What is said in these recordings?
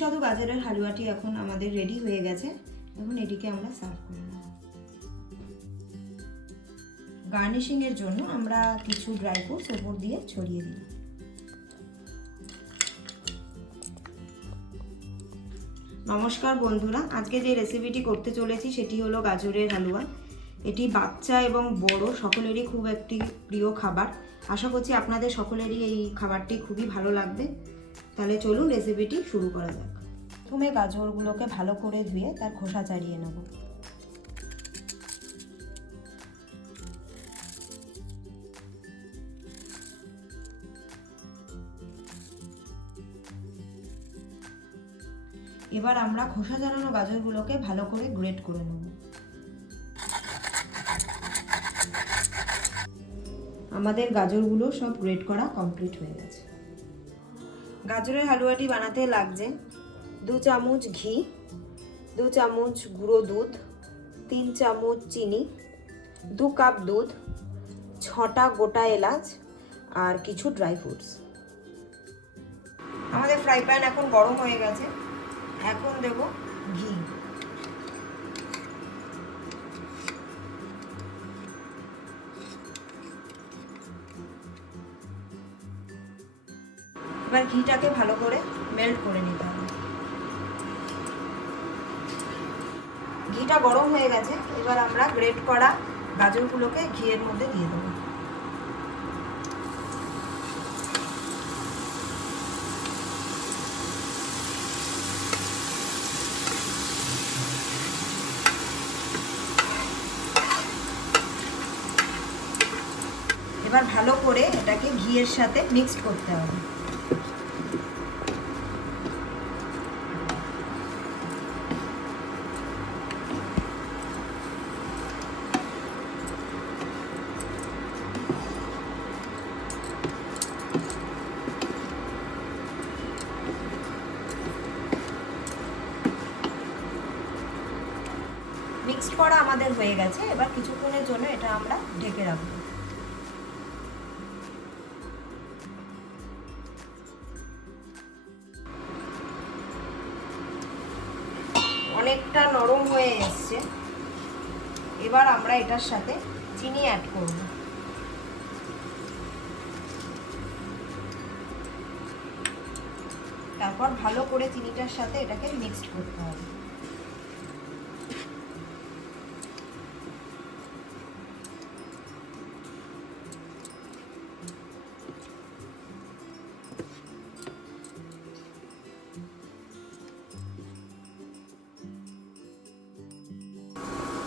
সুস্বাদু গাজরের হালুয়াটি এখন আমাদের রেডি হয়ে গেছে। এখন এটিকে আমরা সার্ভ করে নেব। গার্নিশিং এর জন্য আমরা কিছু ড্রাই ফ্রুটস উপর দিয়ে ছড়িয়ে দিই। নমস্কার বন্ধুরা, আজকে যে রেসিপিটি করতে চলেছি সেটি হলো গাজরের হালুয়া। এটি বাচ্চা এবং বড় সকলেরই খুব একটি প্রিয় খাবার। আশা করছি আপনাদের সকলেরই এই খাবারটি খুবই ভালো লাগবে। তাহলে চলুন রেসিপিটি শুরু করা যাক। প্রথমে গাজরগুলোকে ভালো করে ধুয়ে তার খোসা ছাড়িয়ে নেব। এবার আমরা খোসা ছাড়ানো গাজরগুলোকে ভালো করে গ্রেট করে নেব। আমাদের গাজরগুলো সব গ্রেট করা কমপ্লিট হয়ে গেছে। গাজরের হালুয়াটি বানাতে লাগছে 2 চামচ ঘি, 2 চামচ গুঁড়ো দুধ, 3 চামচ চিনি, 2 কাপ দুধ, 6টা গোটা এলাচ আর কিছু ড্রাই ফ্রুটস। আমাদের ফ্রাই প্যান এখন গরম হয়ে গেছে। এখন দেব ঘি। এবার ঘিটাকে ভালো করে মেল্ট করে নিতে হবে। ঘিটা গরম হয়ে গেছে। এবার আমরা গ্রেট করা গাজরগুলোকে ঘিয়ের মধ্যে দিয়ে দেব। এবার ভালো করে এটাকে ঘিয়ের সাথে মিক্সড করতে হবে। মিক্সড করা আমাদের হয়ে গেছে। এবার কিছুক্ষণের জন্য এটা আমরা ঢেকে রাখবো। অনেকটা নরম হয়ে এসছে। এবার আমরা এটার সাথে চিনি অ্যাড করব। তারপর ভালো করে চিনিটার সাথে এটাকে মিক্সড করতে হবে।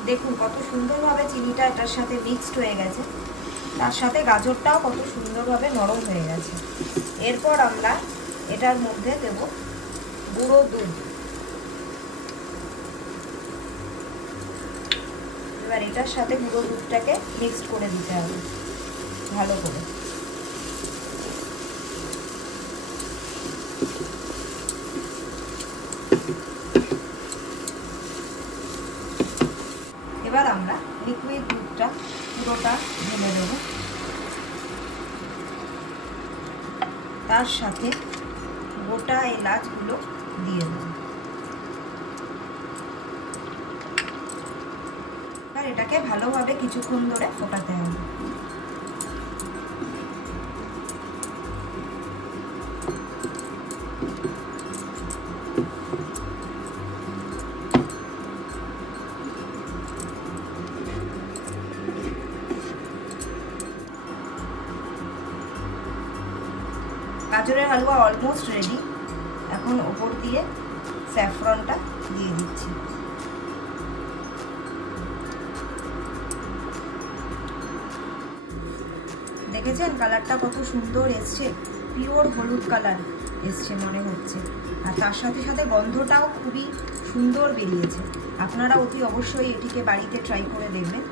দেখুন কত সুন্দরভাবে চিনিটা এটার সাথে মিক্সড হয়ে গেছে। তার সাথে গাজরটাও কত সুন্দরভাবে নরম হয়ে গেছে। এরপর আমরা এটার মধ্যে দেব গুঁড়ো দুধ। এবার এটার সাথে গুঁড়ো দুধটাকে মিক্সড করে দিতে হবে ভালো করে। এবার আমরা লিকুইড দুধটা পুরোটা ঢেলে দেব। তার সাথে গোটা এলাচগুলো দিয়ে দেব। আর এটাকে ভালোভাবে কিছুক্ষণ ধরে ফোটাতে হবে। গাজরের হালুয়া অলমোস্ট রেডি। এখন ওপর দিয়ে স্যাফরনটা দিয়ে দিচ্ছি। দেখেছেন কালারটা কত সুন্দর এসছে, পিওর হলুদ কালার এসছে মনে হচ্ছে। আর তার সাথে সাথে গন্ধটাও খুবই সুন্দর বেরিয়েছে। আপনারা অতি অবশ্যই এটিকে বাড়িতে ট্রাই করে দেখবেন,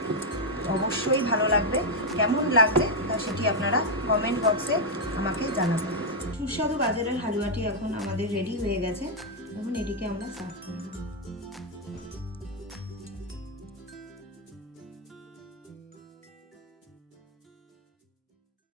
অবশ্যই ভালো লাগবে। কেমন লাগছে তা সেটি আপনারা কমেন্ট বক্সে আমাকে জানাবেন। সুস্বাদু গাজরের হালুয়াটি এখন আমাদের রেডি হয়ে গেছে। এখন এটিকে আমরা সার্ভ করব।